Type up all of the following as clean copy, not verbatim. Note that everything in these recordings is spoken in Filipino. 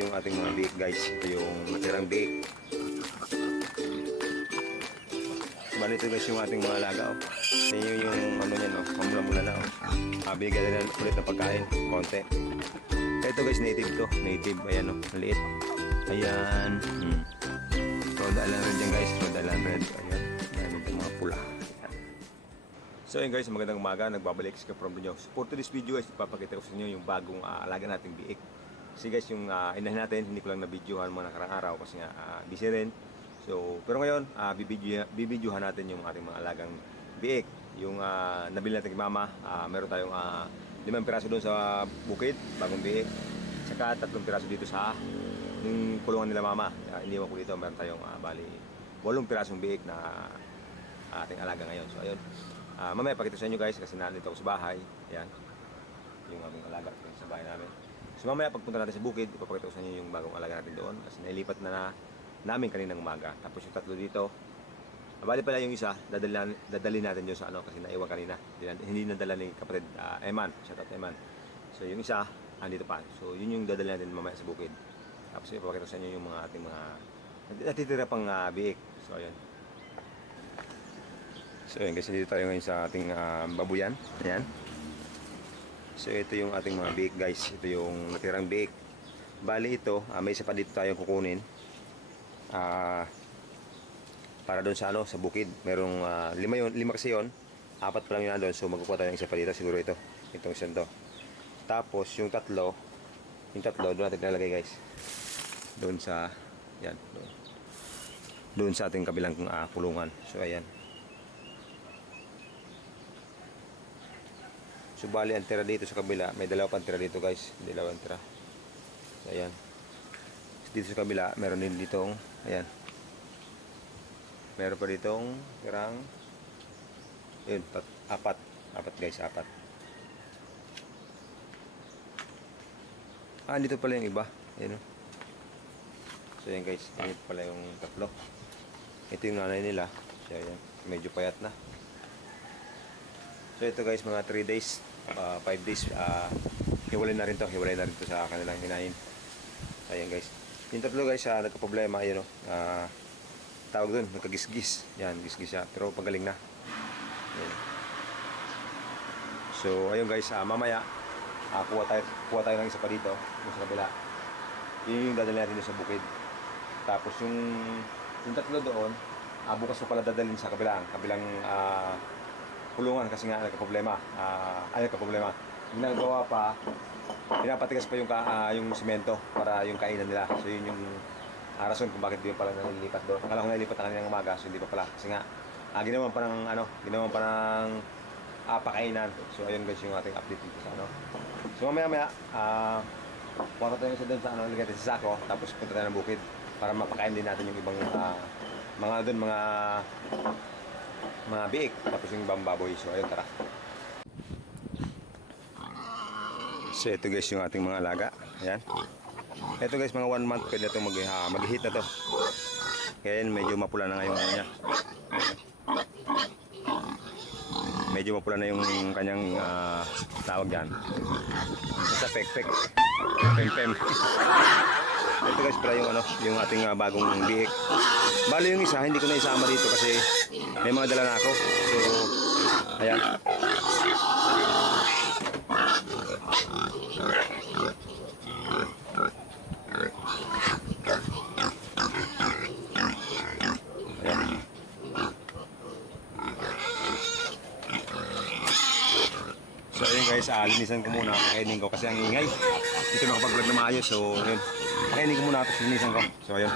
yung ating mga biik guys. Ito yung natirang biik. Bali ito guys yung ating mga alaga. Yan yung ano niya, no? Mamula-mula na. Binigyan na ulit ng pagkain. Konti. Ito guys, native to. Native. Ayan, maliit. Ayan. Rhode Island Red yan guys. Rhode Island Red. Ayan. Ayan yung mga pula. Ayan. So ayun guys, magandang umaga. Nagbabalik si Kaprom nyo. So for today's video guys, ipapakita ko sa inyo yung bagong alaga nating biik. Kasi guys, yung inahin natin, hindi ko lang na-videohan mga nakarang araw kasi nga busy rin. So, pero ngayon, bibidyohan natin yung ating mga alagang biik. Yung nabili natin kay mama, meron tayong 5 piraso doon sa bukid, bagong biik. Saka 3 piraso dito sa yung kulungan nila mama. Iniwan ko dito, meron tayong bali 8 pirasong biik na ating alaga ngayon. So, ayun. Mamaya pakita sa inyo guys kasi nandito ako sa bahay. Ayan. Yung aming alaga sa bahay namin. So mamaya pagpunta natin sa bukid, ipapakita ko sa inyo yung bagong alaga natin doon kasi nailipat na namin kaninang umaga. Tapos yung 3 dito, bali pala yung isa, dadalhin natin dyan sa kasi naiwan kanina. Hindi nadala ni kapatid Eman, shout out Eman. So yung isa, andito pa. So yun yung dadalhin natin mamaya sa bukid. Tapos ipapakita ko sa inyo yung mga ating mga natitira pang biik. So ayun. So yun, kasi dito tayo ngayon sa ating babuyan. Ayan. So ito yung ating mga biik guys. Ito yung natirang biik. Bali ito, may isa pa dito tayong kukunin. Para doon sa sa bukid. Merong 5 kasi yun. 4 pa lang yun doon. So magkukuha tayo ng isa pa dito. Siguro ito. Itong isang to. Tapos yung tatlo doon natin nilalagay guys. Doon sa yan. Doon sa ating kabilang kulungan. So ayan. So bali ang tira dito sa kabila, may 2 pang tira dito guys, 2 tira. So ayan. Dito sa kabila, meron din ditong, ayan. Meron pa ditong tirang, yun, 4 guys, 4. Dito pala yung iba, ayan. So ayan guys, dito pala yung 3. Ito yung nanay nila, so ayan, medyo payat na. So ito guys, mga 3 days, 5 days, hiwalay na rin to sa kanilang hinahin. So ayan guys. Yung 3 guys, nagka-problema, ayun tawag doon, nagka-gisgis. Yan, gisgis siya, pero pagaling na. Ayan. So ayun guys, mamaya, kuha tayo ng isa pa dito, sa kabila. Yun yung dadalhin natin doon sa bukid. Tapos yung 3 doon, bukas ko pala dadalhin sa kabilang kulungan kasi nga nagka-problema. Ginagawa pa, pinapatigas pa yung simento para yung kainan nila. So yun yung rason kung bakit di pa pala nalilipat doon. Akala ko nalilipat na kaninang umaga, so hindi pa pala. Kasi nga, ginawan pa ng pakainan. So ayun guys yung ating update dito sa So mamaya, pumunta tayo sa doon sa lagyan natin sa sako, tapos punta tayo ng bukid para mapakain din natin yung ibang mga biik, tapos yung ibang baboy. So ayun, tara. So ito guys yung ating mga alaga. Ayan. Ito guys, mga 1 month pwede itong mag-hit na to. Kaya medyo mapula na ngayon niya. Medyo mapula na yung kanyang tawag dyan. Sa pek-pek. Pem-pem. Ito guys pala yung ating bagong biik. Bali yung isa, hindi ko na isama dito kasi may mga dala na ako. So, ayan. So ayun guys, linisan ko muna, pakainin ko kasi ang ingay. Dito nakapag-vlog na maayos. So yun, pakainin ko muna tapos linisan ko. So ayun.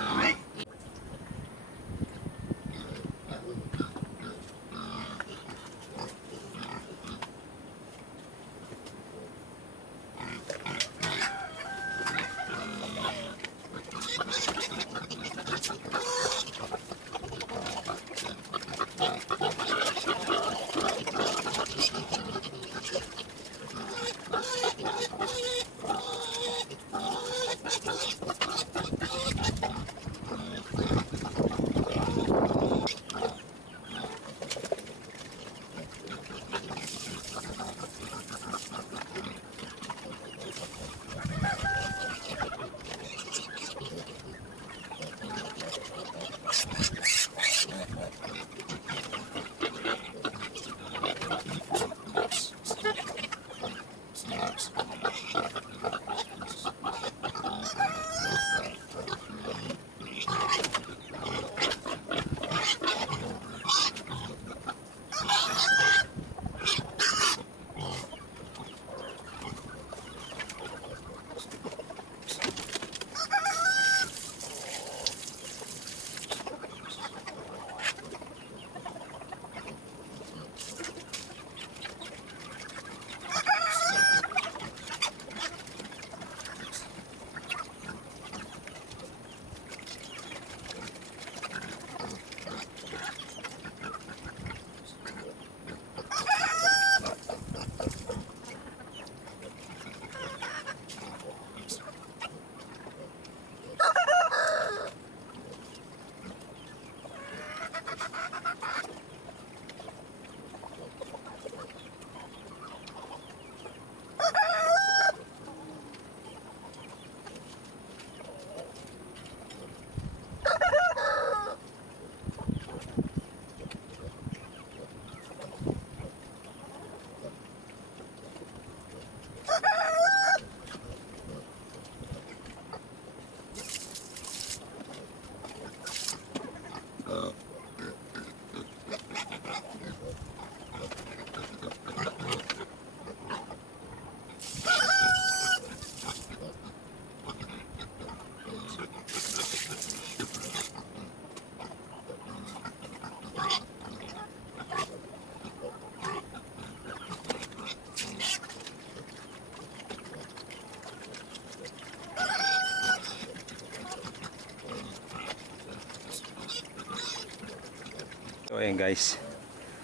So ayan guys.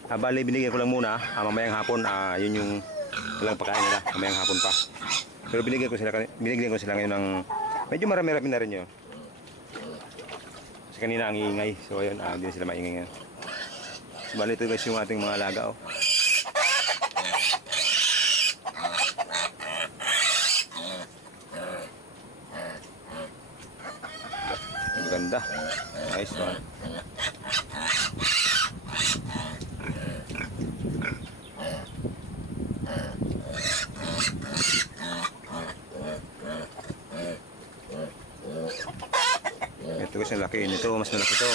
Bali binigyan ko lang muna. Mamayang hapon, yun yung walang pagkain nila. Mamayang hapon pa. Pero binigyan ko sila ngayon ng medyo marami-rami na rin yun. Kasi kanina ang iingay. So ayun, hindi na sila maingay ngayon. So, bali ito guys yung ating mga alaga. Oh. Ang ganda. Nice one. Ito guys, ang laki nito, mas malaki to.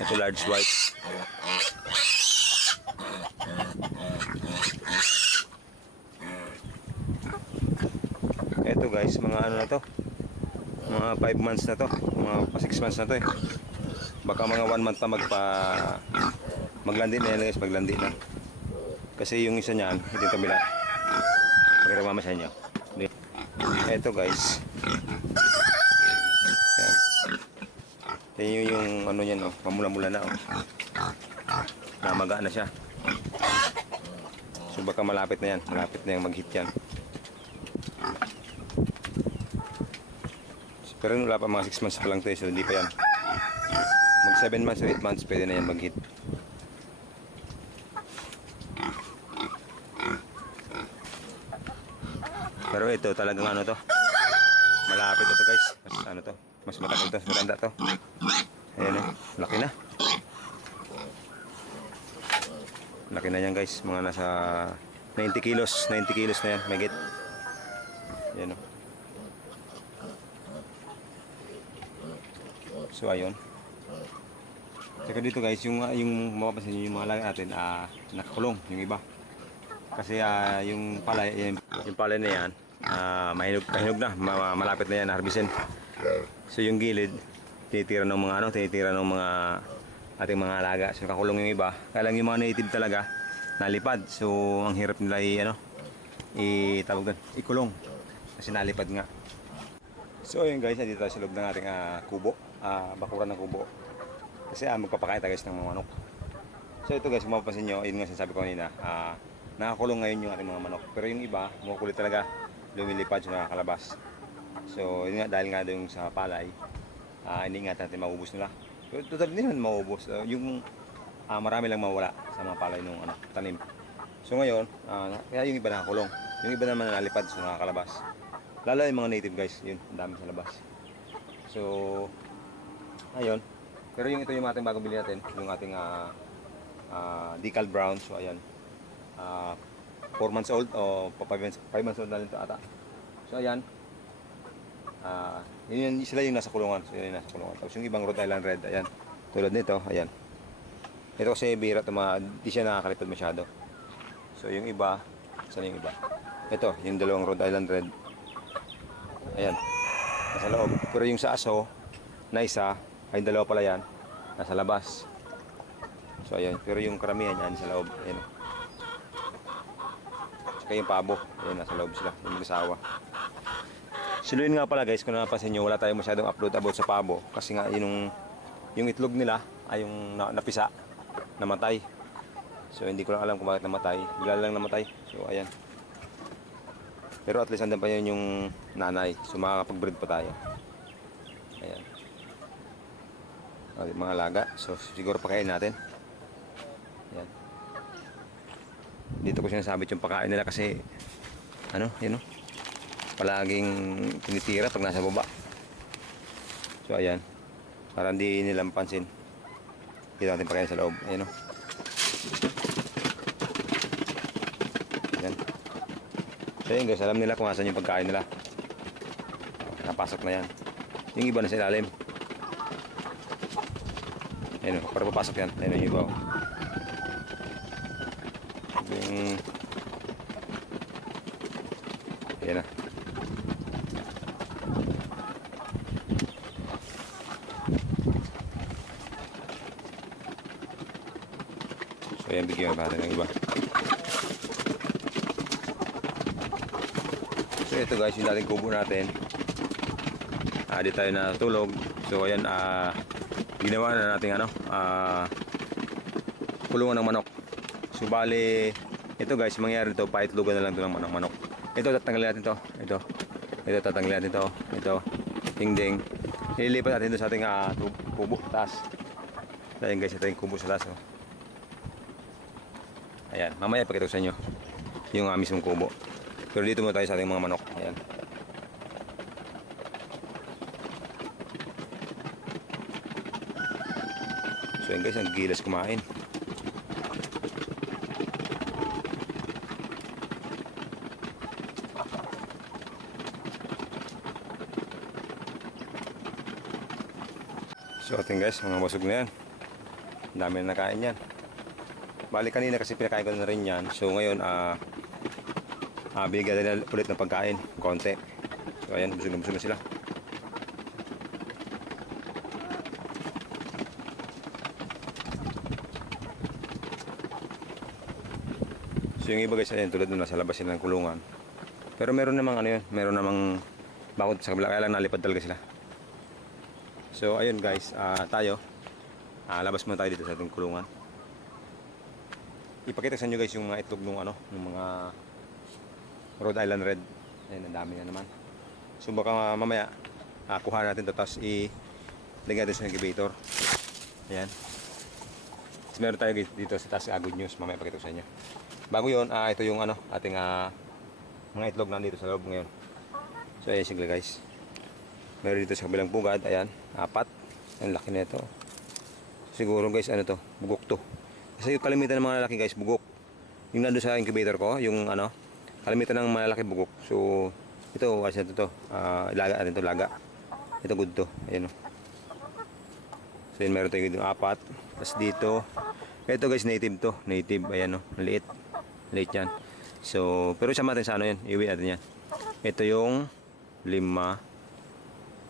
Ito large white. Ito guys, mga ano na to, mga 5 months na to, mga 6 months na to eh. Baka mga 1 month pa maglandi na yan guys, maglandi na. Kasi yung isa niyan, ito yung kabila. Pakita mama sa inyo. Ito guys. Yan yung ano niyan, no? Mamula-mula na, oh. Namaga na siya. So baka malapit na yan, malapit na yung mag-hit yan. Pero wala pa, mga 6 months pa lang to, so hindi pa yan. Mag 7 months o 8 months pwede na yan mag-hit. Pero ito talagang ano to, malapit na to guys. Mas ano to, mas matagal to, mas maganda to. Ayan eh, laki na. Laki na yan guys, mga nasa 90 kilos na yan, may get. Ayan o. So ayun. Saka dito guys, yung mapapansin nyo yung mga alaga natin, nakakulong yung iba. Kasi yung palay na yan, mahinog na, malapit na yan harbisin. So yung gilid, tinitira ng mga ating mga alaga. So nakakulong yung iba. Kaya lang yung mga native talaga nalipad. So ang hirap nila ikulong kasi nalipad nga. So ayun guys, dito tayo sa loob ng ating kubo, bakuran ng kubo. Kasi magpapakain tayo guys ng mga manok. So ito guys, kung mapapansin nyo, yun nga sinasabi ko kanina, nakakulong ngayon yung ating mga manok. Pero yung iba, makukulit talaga, lumilipad yung nakakalabas. So yun nga, dahil nga doon sa palay, iniingat natin maubos nila. So total din naman maubos. Yung marami lang mawala sa mga palay ng tanim. So ngayon, kaya yung iba nakakulong. Yung iba naman nalipad, so nakakalabas. Lalo yung mga native guys, yun, ang dami sa labas. So, ayun. Pero yung ito yung ating bagong bili natin, yung ating decal brown. So ayan, 4 months old o 5 months old na rin ito ata. So ayan, sila yung nasa kulungan. So yun yung nasa kulungan. Tapos yung ibang Rhode Island Red, ayan, tulad nito, ayan. Ito kasi bira ito, di siya nakakalipad masyado. So yung iba, saan yung iba? Ito, yung dalawang Rhode Island Red, ayan, nasa loob. Pero yung sa aso na isa, ay dalawa pala yan, nasa labas. So ayan, pero yung karamihan yan sa loob, ayan. Saka yung pabo, ayan, nasa loob sila, yung mag-asawa. Siluin nga pala guys, kung napapansin nyo, wala tayong masyadong upload about sa pabo. Kasi nga yung itlog nila ay yung napisa, namatay. So hindi ko lang alam kung bakit namatay, bigla lang namatay. So ayan. Pero at least andan pa yun yung nanay, so makakapag-breed pa tayo. Ayan. Mga alaga, so siguro pakain natin. Ayan. Dito ko sinasabit yung pakain nila kasi yun o, palaging tinitira pag nasa baba. So ayan, para hindi nila mapansin, dito natin pakain sa loob. Ayan o. Ayan. So yun guys, alam nila kung asan yung pagkain nila. Napasok na yan. Yung iba na sa ilalim. Ayun o, para papasok yan. Ayun yung iba o. Ayan na. So ayan, bigyan natin ng iba. So ito guys, yung dating kubo natin. Di tayo natulog. So ayan, ginawa na natin ano, kulungan ng manok. So bali, ito guys, mangyari to, paitlogan na lang to ng manok. Ito tatanggalin natin to. Ito tatanggalin natin to. Ito, ding. Ililipat natin doon sa ating kubo taas. So ayan guys, ito yung kubo sa taas. Oh. Ayan, mamaya pakita ko sa inyo yung mismong kubo. Pero dito muna tayo sa ating mga manok. Ayan. So ayan guys, ang gilas kumain. So ating guys, mga busog na yan. Dami na nakain yan. Bali kanina kasi pinakain ko na rin yan. So ngayon, bigyan nila ulit ng pagkain. Konti. So ayan, busog na sila. So yung iba guys, ayan, tulad nung nasa labas sila ng kulungan. Pero meron namang ano yun, meron namang bakod sa kabila. Kaya lang nalipad talaga sila. So ayun guys, tayo labas muna tayo dito sa ating kulungan. Ipakita sa inyo guys yung mga itlog ng ano, ng mga Rhode Island Red. Ayun, ang dami na naman. So baka mamaya kuha natin to, tapos ilagay natin sa incubator. Ayan. So, meron tayo dito sa taas, good news, mamaya pakita ko sa inyo. Bago yun, ito yung ano, ating mga itlog nandito sa loob ngayon. So ayan sigla guys. Meron dito sa kabilang pugad, ayan, 4. Ang laki na ito. Siguro guys, ano to, bugok to. Kasi yung kalimitan ng mga lalaki guys, bugok. Yung nandun sa incubator ko, yung ano, kalimitan ng mga lalaki bugok. So, ito, asa ito to, laga natin to, laga. Ito good to, ayan o. So yun, meron tayo yung 4. Tapos dito, ito guys, native to, native, ayan o, maliit. Maliit yan. So, pero sama natin sa ano yan, iwi natin yan. Ito yung 5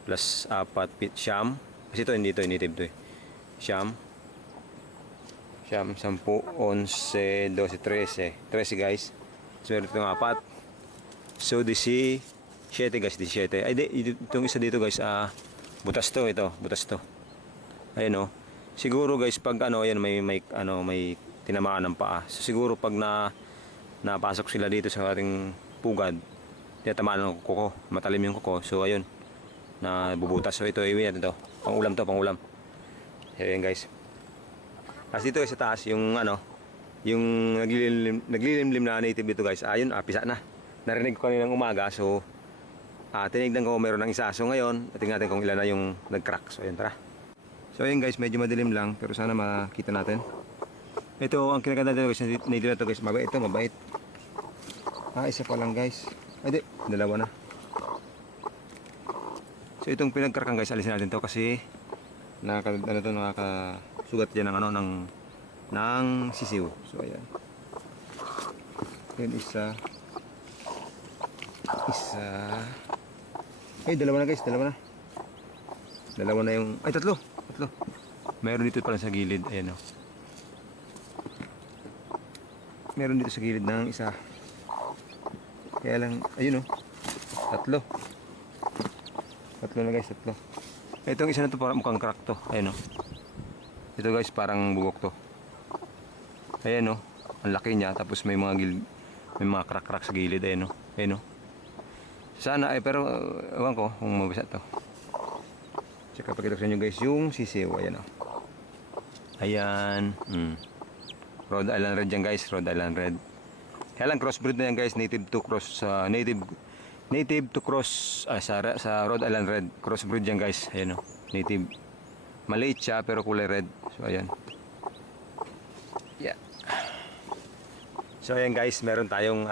plus 4 siyam. Kasi ito hindi ito native to eh. Siyam 10, 11, 12, 13 guys. So meron itong 4. So di si 7 guys, 17. Ay di, itong isa dito guys, butas to, ito, butas to. Ayun oh. Siguro guys pag ano, ayan may tinamaan ng paa. So siguro pag napasok sila dito sa ating pugad, tinamaan ng kuko, matalim yung kuko. So ayun, na bubutas. So ito, iwi natin to. Pang-ulam to, pang-ulam. Ayan guys. As dito sa taas, yung ano, yung naglilimlim na native dito guys. Ayun, pisa na. Narinig ko kaninang umaga. So, tinignan ko meron ng isa. So ngayon, tingnan natin kung ilan na yung nag-crack. So ayun, tara. So ayun guys, medyo madilim lang. Pero sana makita natin. Ito, ang kinaganda dito guys, native na to guys. Mabait ito, mabait. Isa pa lang guys. Ay di, dalawa na. So itong pinagkarkang guys, alisin natin to kasi nakakasugat diyan ng ano ng sisiw. So ayan. Yan isa. Dalawa na guys, dalawa na. Dalawa na yung tatlo. Meron dito pala sa gilid, ayan oh. Meron dito sa gilid ng isa. Kaya lang, ayun oh. Tatlo na guys, tatlo. Itong isa na to parang mukhang crack to. Ayan o. Ito guys parang bugok to. Ayan o. Ang laki niya. Tapos may mga crack sa gilid. Ayan o. Ayan o. Sana pero ewan ko kung mabisa to. Tsaka pakita ko sa inyo guys yung sisiw. Ayan o. Ayan. Rhode Island Red yan guys. Rhode Island Red. Kaya lang crossbreed na yan guys. Native to cross sa Rhode Island Red. Crossbreed yan guys. Ayan o. Native. Maliit siya pero kulay red. So ayan. Yeah. So ayan guys, meron tayong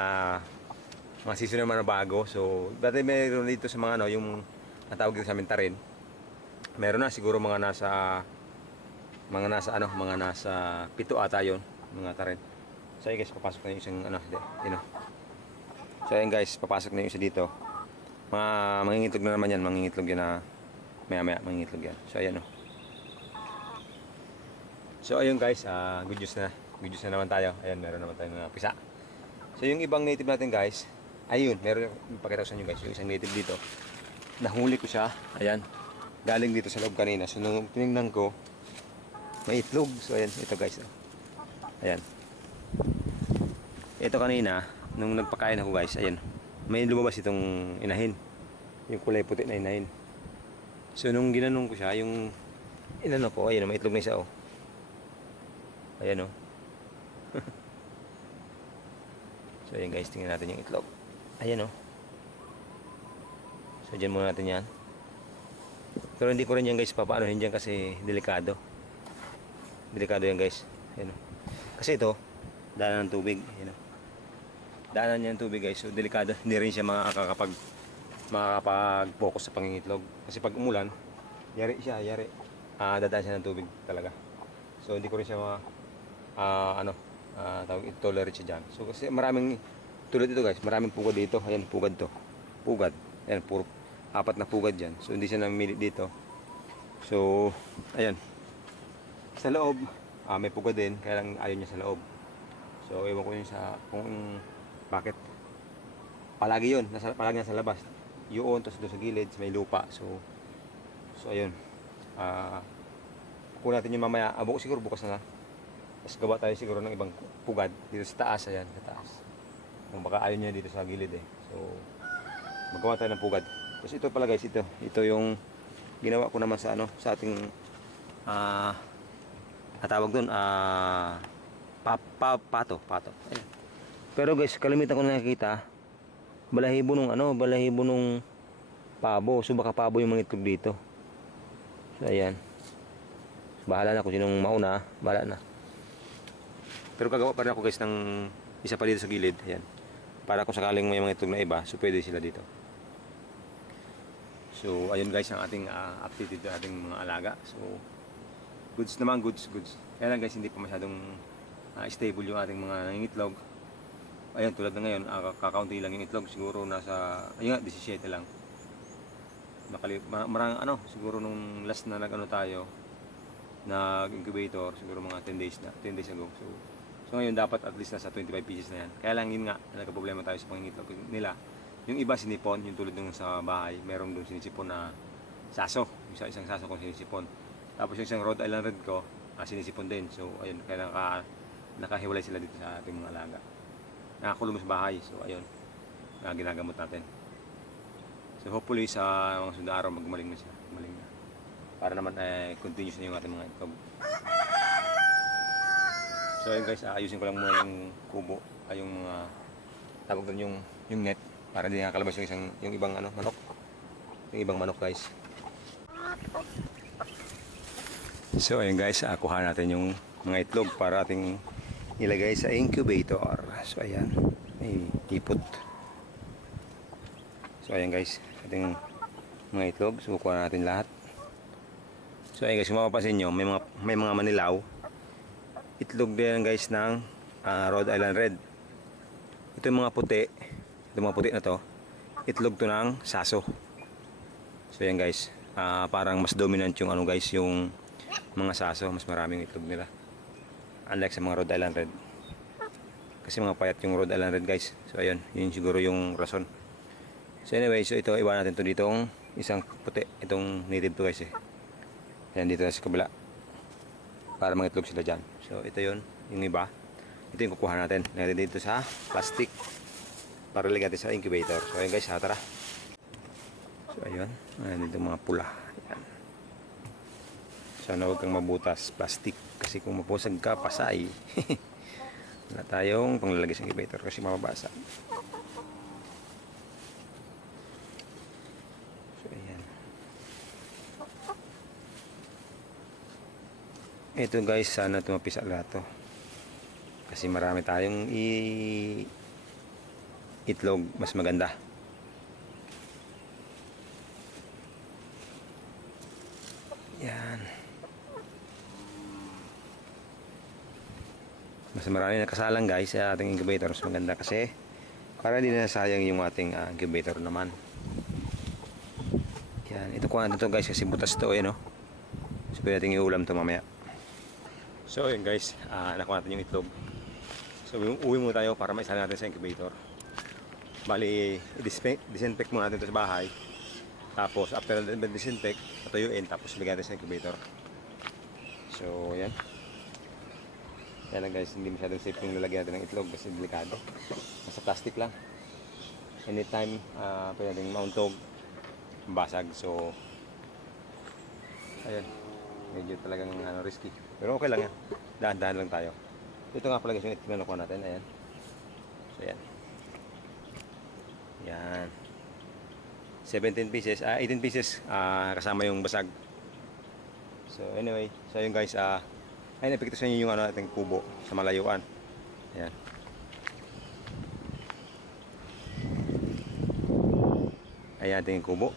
mga season naman na bago. So dati meron dito sa mga ano, yung natawag dito sa amin tarin. Meron na siguro mga nasa 7 ata yun, mga tarin. So ayan guys, papasok na yung isang So ayan guys, papasok na yung isa dito. Mangingitlog na naman yan. Mangingitlog yan na maya mangingitlog yan. So ayan o. So ayun guys, good news na naman tayo. Ayan, meron naman tayong pisa. So yung ibang native natin guys, ayun, meron, ipakita ko sa inyo guys, yung isang native dito. Nahuli ko siya, ayan. Galing dito sa loob kanina. So nung tinignan ko, may itlog. So ayan, ito guys. Oh. Ayan. Ito kanina, nung nagpakain ako guys, ayan. May lumabas itong inahin. Yung kulay puti na inahin. So nung ginanong ko siya, yung inano ko, ayan, may itlog na isa oh. Ayan oh. So ayan guys, tingnan natin yung itlog. Ayan oh. So dyan muna natin yan. Pero hindi ko rin yan guys papaanohin dyan kasi delikado. Delikado yan guys. Ayan oh. Kasi ito, daanan ng tubig. Ayan oh. Daanan niya ng tubig guys. So delikado. Hindi rin siya makakapag-focus sa pangingitlog. Kasi pag umulan, yari siya, yari. Dadaan siya ng tubig talaga. So hindi ko rin siya tawag tolerate siya dyan. So kasi maraming tulad dito guys, maraming pugad dito. Ayan, pugad to. Pugad. Ayan, puro 4 na pugad dyan. So hindi siya namimili dito. So ayan. Sa loob, may pugad din. Kaya lang ayaw niya sa loob. So ewan ko yun sa kung bakit. Palagi yun. Palagi nasa labas. Yun, tapos doon sa gilid, may lupa. So ayun. Kung natin yung mamaya, siguro bukas na. Tapos gawa tayo siguro ng ibang pugad dito sa taas. Ayan, sa taas. Kung baka ayaw niya dito sa gilid eh. So magawa tayo ng pugad. Tapos ito pala guys, ito yung ginawa ko naman sa sa ating tawag doon pato. Ayan. Pero guys, kalimitan ko nakikita balahibo nung pabo. So baka pabo yung mga itlog dito. So ayan. Bahala na kung sinong mauna, bahala na. Pero gagawa pa rin ako guys ng isa pa dito sa gilid. Ayan. Para kung sakaling may mga itlog na iba, so pwede sila dito. So ayun guys ang ating update dito, ating mga alaga. So goods naman, goods. Kaya lang guys, hindi pa masyadong stable yung ating mga nangingitlog. Ayun, tulad na ngayon, kakaunti lang yung itlog. Siguro nasa, ayun nga, 17 lang. Siguro nung last na tayo, nag-incubator, siguro mga 10 days ago. So ngayon dapat at least nasa 25 pieces na yan. Kaya lang yun nga, nagka-problema tayo sa pangingitlog nila. Yung iba sinipon, yung tulad nung sa bahay, meron doon sinisipon na saso. Isang saso kong sinisipon. Tapos yung isang Rhode Island Red ko, sinisipon din. So ayun, kaya nakahiwalay sila dito sa ating mga alaga. Nakakulong sa bahay. So ayun, ginagamot natin. So hopefully sa mga sunod na araw magmaling na siya. Maling na. Para naman continuous na yung ating mga itlog. So ayun guys, ayusin ko lang muna yung kubo, yung mga tawag doon yung net para hindi nakakalabas yung ibang manok. Yung ibang manok guys. So ayun guys, kuha natin yung mga itlog para ating ilagay sa incubator. So ayan, may ipot. So ayan guys, ating mga itlog. So kuha natin lahat. So ayun guys, kung mapapansin nyo, may mga manilaw. Itlog din guys ng Rhode Island Red. Ito yung mga puti. Ito mga puti na to. Itlog to ng saso. So ayan guys, parang mas dominant yung guys, yung mga saso. Mas maraming itlog nila. Unlike sa mga Rhode Island Red. Kasi mga payat yung Rhode Island Red guys. So ayun, yun siguro yung rason. So anyway, so ito, iwan natin to ditong isang puti. Itong native to guys eh. Ayan, dito na sa kabila. Para mangitlog sila dyan. So ito yun, yung iba. Ito yung kukuha natin. Lagyan dito sa plastic. Para lagyan natin sa incubator. So ayun guys, tara. So ayun, ayan dito mga pula. Ayan. Sana huwag kang mabutas plastic. Kasi kung mapusag ka, pasay. Wala tayong panglalagay sa incubator kasi mababasa. So ayan. Ito guys, sana tumapis sa lahat to. Kasi marami tayong itlog, mas maganda. Yan. Mas marami nakasalang guys sa ating incubator, mas maganda kasi para hindi na sayang yung ating incubator naman. Yan, ito kuha natin to guys kasi butas to no. So pwede natin iulam to mamaya. So yun guys, nakuha natin yung itlog. So uwi muna tayo para maisala natin sa incubator. Bali, disinfect muna natin ito sa bahay. Tapos after disinfect, patuyuin, tapos lagyan natin sa incubator. So, yan. Yan lang guys, hindi masyadong safe yung lalagyan natin ng itlog kasi delikado. Nasa plastic lang. Anytime, pwede natin mauntog, basag. So, ayan. Medyo talagang risky. Pero okay lang yan. Dahan-dahan lang tayo. Ito nga pala guys yung itlog na nakuha natin. Ayan. So, ayan. Yan. 17 pieces, 18 pieces kasama yung basag. So anyway, so yun guys, ayun, ipikita sa inyo yung ating kubo sa malayuan. Ayan. Ayan ating kubo.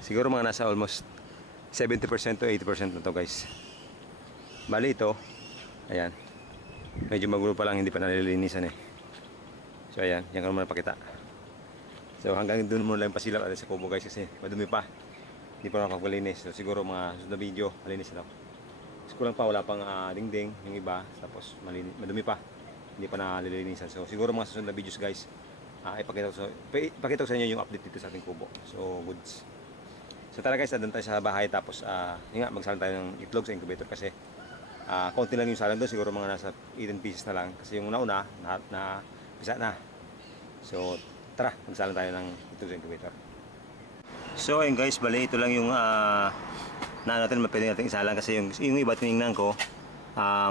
Siguro mga nasa almost 70% to 80% na to guys. Bali ito, ayan. Medyo magulo pa lang, hindi pa nalilinisan eh. So ayan, yan ka naman napakita. So hanggang doon muna lang pasilap natin sa kubo guys kasi madumi pa. Hindi pa nakapagalinis. So siguro mga susunod na video, malinis na ako. Kulang pa, wala pang dingding yung iba. Tapos madumi pa. Hindi pa nalilinisan. So siguro mga susunod na videos guys, ipakita ko sa inyo yung update dito sa ating kubo. So goods. So tara guys, andun tayo sa bahay. Tapos yun nga, magsalang tayo ng itlog sa incubator kasi konti lang yung salang doon. Siguro mga nasa 18 pieces na lang. Kasi yung nauna, na pisa na. So tara, magsalang tayo ng itlog sa incubator. So ayun guys, bali ito lang yung na natin pwede natin isalang kasi yung iba tinignan ko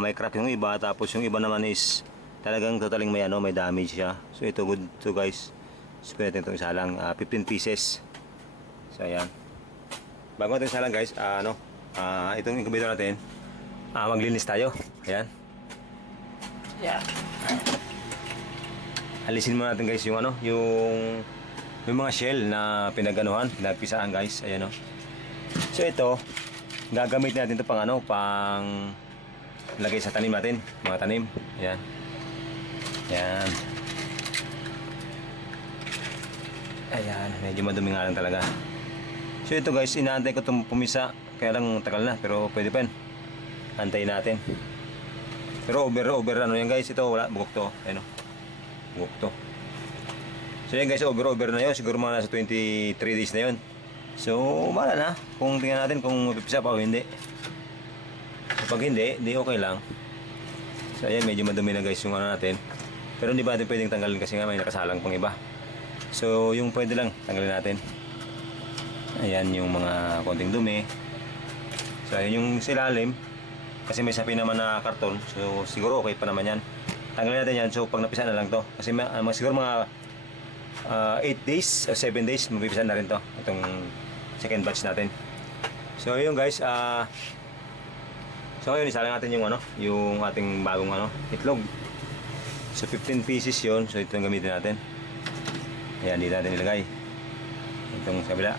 may crack yung iba, tapos yung iba naman is talagang totaling may damage siya. So ito good to guys. So pwede natin itong isalang 15 pieces. So ayan. Bago natin isalang guys, itong incubator natin, maglinis tayo. Ayan. Yeah. Alisin muna natin guys yung yung mga shell na pinagpisaan guys. Ayan o. So ito, gagamitin natin ito pang pang lagay sa tanim natin, mga tanim. Ayan. Ayan. Ayan, medyo madumi nga lang talaga. So ito guys, inaantay ko itong pumisa. Kaya lang tagal na, pero pwede pa yun. Antayin natin. Pero over yan guys. Ito wala, bugok to. Ayan o. Bugok to. So yan guys, over na yun. Siguro mga nasa 23 days na yun. So, mala na. Kung tingnan natin kung mapipisa pa o hindi. Kapag hindi, di okay lang. So ayan, medyo madumi na guys yung natin. Pero hindi ba natin pwedeng tanggalin kasi nga may nakasalang pang iba. So yung pwede lang, tanggalin natin. Ayan yung mga konting dumi. So ayan yung silalim. Kasi may sapi naman na karton. So siguro okay pa naman yan. Tanggalin natin yan. So pag napisa na lang to. Kasi siguro mga 8 days o 7 days mapipisan na rin to, itong second batch natin. So ayun guys, so ayun, isalang natin yung ating bagong itlog. So 15 pieces yun. So ito yung gamitin natin. Ayan, dito natin ilagay itong kabila.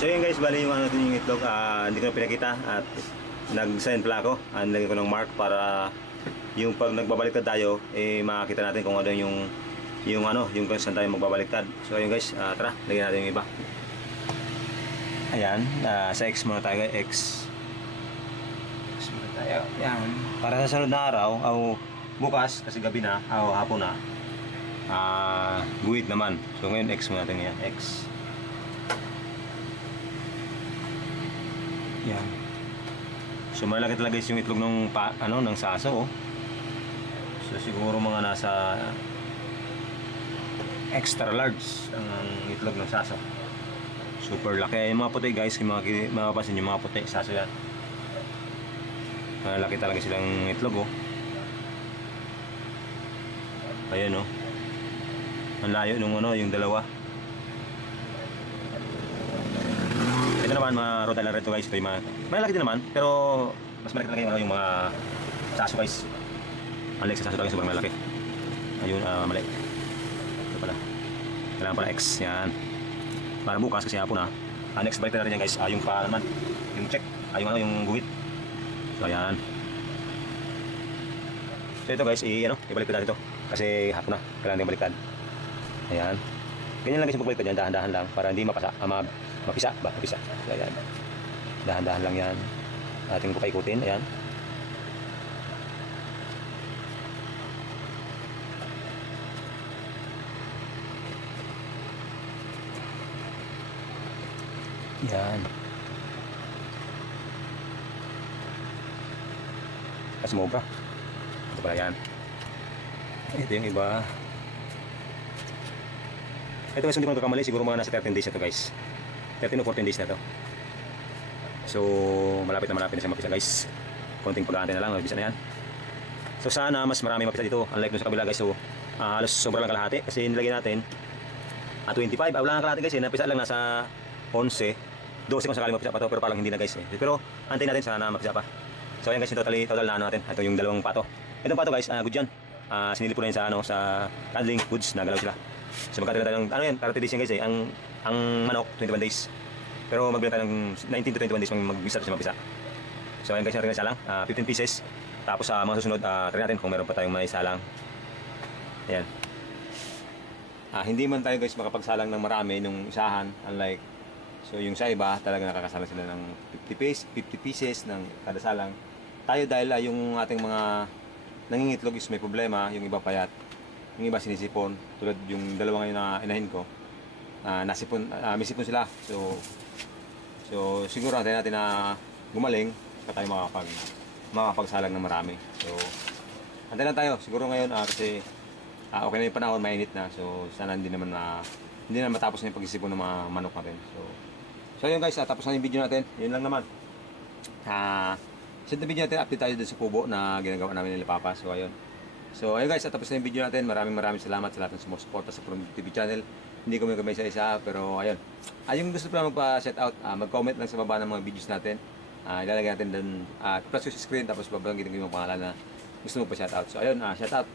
So yun guys, bali yung natin yung itlog. Hindi ko na pinakita at nag-sign pala ako. Nilagay ko ng mark para yung pag nagbabaliktad tayo makakita natin kung ano yung kung saan tayo magbabaliktad. So ayun guys, tara, lagyan natin yung iba. Ayan, sa X muna tayo guys. X muna tayo. Ayan, para sa sunod na araw o bukas, kasi gabi na o hapon na, guhit naman. So ngayon X muna natin yan. X. Yan. So malaki talaga yung itlog ng ng saso. So siguro mga nasa extra large ang itlog ng saso. Super laki. Yung mga puti guys, yung mapapansin yung mga puti, saso yan. Malaki talaga silang itlog Ayan ang layo nung yung dalawa. Ito naman mga Rhode Island Red guys. Ito yung malaki din naman, pero mas malaki talaga yung mga saso guys. Malaki sa saso talaga, sobrang malaki. Ayun, mali. Ito pala. Kailangan pala X. Yan. Para bukas kasi hapon na. Next balik na rin yan guys. Yung naman. Yung check. Yung guhit. So ayan. So ito guys, ibalik natin ito. Kasi hapon na. Kailangan din baliktad. Ayan. Ganyan lang guys yung pagbaliktad yan. Dahan-dahan lang. Para hindi mapisa. Mapisa. Ayan. Dahan-dahan lang yan. Ating paikutin. Ayan. Yan. sumobra. Ito pala yan. Ito yung iba. Ito guys, hindi ko nagkakamali, siguro mga nasa 13 days na to guys. 13 o 14 days na to. So malapit na siya mapisa guys. Konting pag-aantay na lang, mapisa na yan. So sana mas marami mapisa dito, unlike dun sa kabila guys. So halos sobra lang kalahati kasi nilagay natin 25, wala lang kalahati guys, napisa lang nasa 11, 12 kung sakali mapisa pa to, pero parang hindi na guys. Pero antayin natin sana mapisa pa. So ayan guys, yung total na ano natin. Ito yung dalawang pato. Itong pato guys, good yan. Sinili po na yun sa sa handling goods, nagalaw sila. So magkatagal tayo ng ano yan, 30 days yan guys eh. Ang manok 21 days. Pero magbila tayo ng 19 to 21 days mag-start siya mapisa. So ayan guys, natin isa lang, 15 pieces. Tapos sa mga susunod, try natin kung meron pa tayong may salang. Ayan. Hindi man tayo guys makapagsalang ng marami nung isahan, unlike so yung sa iba talaga nakakasalang sila ng 50 pieces ng kada salang. Tayo dahil yung ating mga nangingitlog is may problema, yung iba payat, yung iba sinisipon, tulad yung dalawa ngayon na inahin ko, may sipon sila. So siguro natin na gumaling pa tayo makapagsalang ng marami. So antay lang tayo siguro ngayon kasi okay na yung panahon, mainit na. So sana hindi na matapos na yung pag-isipon ng mga manok natin. So yun guys, tapos na yung video natin. Yun lang naman. Sa video natin, update tayo dun sa kubo na ginagawa namin nila Papa. So ayun. So ayun guys, tapos na yung video natin. Maraming salamat sa lahat ng sumusuporta sa From TV channel. Hindi ko may kamay sa isa, pero ayun. Yung gusto pa magpa-shout out, mag-comment lang sa baba ng mga videos natin. Ilalagay natin dun, plus yung screen, tapos babanggitin ko yung pangalan na gusto mo pa shout out. So ayun, shout out.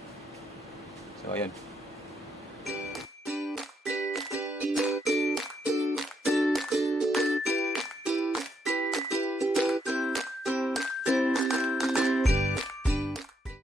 So ayun.